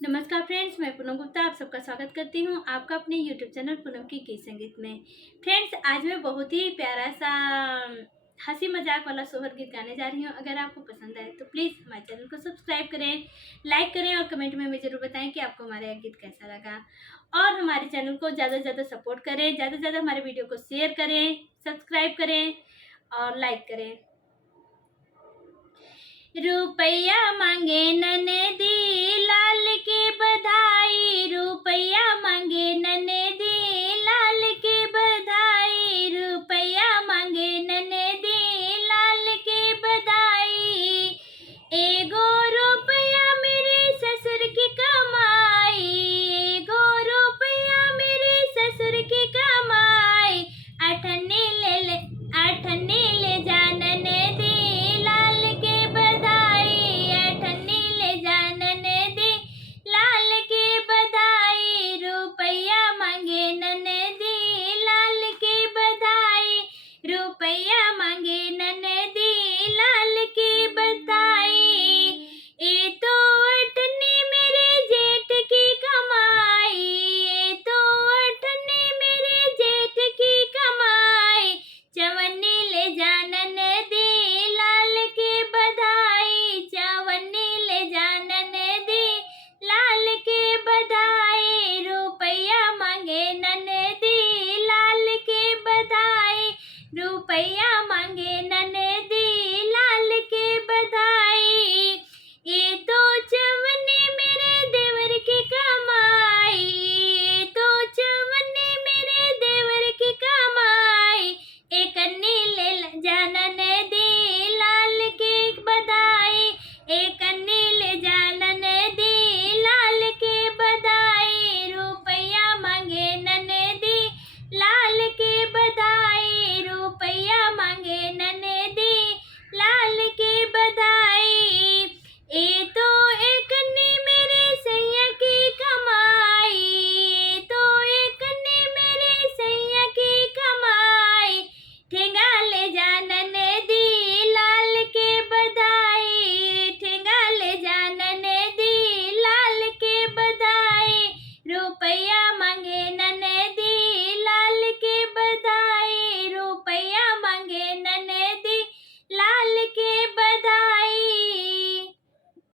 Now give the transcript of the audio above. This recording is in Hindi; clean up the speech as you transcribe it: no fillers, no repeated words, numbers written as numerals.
नमस्कार फ्रेंड्स, मैं पूनम गुप्ता आप सबका स्वागत करती हूँ आपका अपने यूट्यूब चैनल पूनम की गीत संगीत में। फ्रेंड्स, आज मैं बहुत ही प्यारा सा हंसी मजाक वाला सोहर गीत गाने जा रही हूँ। अगर आपको पसंद आए तो प्लीज़ हमारे चैनल को सब्सक्राइब करें, लाइक करें और कमेंट में हमें ज़रूर बताएं कि आपको हमारा यह गीत कैसा लगा। और हमारे चैनल को ज़्यादा से ज़्यादा सपोर्ट करें, ज़्यादा से ज़्यादा हमारे वीडियो को शेयर करें, सब्सक्राइब करें और लाइक करें। रुपया मांगे ननदी लाल की बधाई, रुपया मांगे ननदी लाल की बधाई, रुपया मांगे ननदी लाल की बधाई। एगो रुपया मेरे ससुर की कमाई, एगो रुपया मेरे ससुर की कमाई। अठन्नी ले जा ननदी लाल की बधाई, अठन्नी ले जा ननदी लाल की बधाई। रुपया मांगे ननदी लाल की बधाई, रुपया मांगे ननदी लाल की बधाई। ए तो अठन्नी मेरे जेठ की कमाई, ए तो अठन्नी मेरे जेठ की कमाई। चवन्नी ले जा ननदी लाल की बधाई, चवन्नी ले जा ननदी लाल की बधाई। रुपया मांगे ननदी लाल की बधाई, रुपया